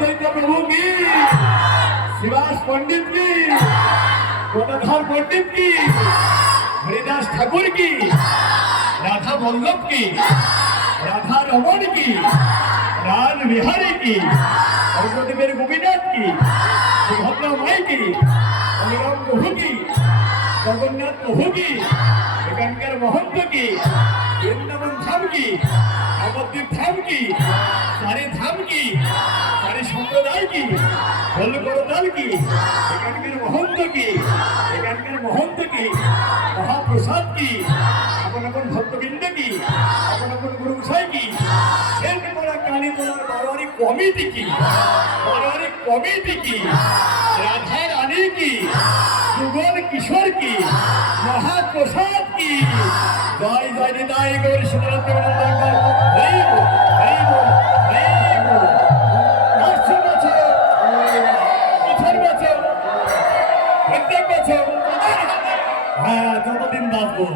অদ্বৈত প্রভু কি, শিবাস পণ্ডিত কি, গদাধর পণ্ডিত কি, হরিদাস ঠাকুর কি, রাধা বল্লভ কি, রাধা রমণ কি, রান বিহারী কি, অর্ঘদেবের গোপীনাথ কি, সুভদ্রা মাই কি, বলরাম প্রভু কি, জগন্নাথ প্রভু কি, এখানকার মহন্ত কি, বৃন্দাবন ধাম কি, নবদ্বীপ ধাম কি, চারি ধাম কি, চারি সম্প্রদায় কি, বলকরতাল কি, এখানকার মহন্ত কি, এখানকার মহন্ত কি, মহাপ্রসাদ কি, আপন আপন ভক্তবৃন্দ কি, আপন আপন গুরু গোসাই কি, সেন করা কালী তোলার বারোয়ারি কমিটি কি, বারোয়ারি কমিটি কি, রাধা রানী কি, যুগল কিশোর কি, মহাপ্রসাদ কি, জয় জয় নিতাই গৌর প্রত্যেক বছর হ্যাঁ যতদিন বাঁচবো।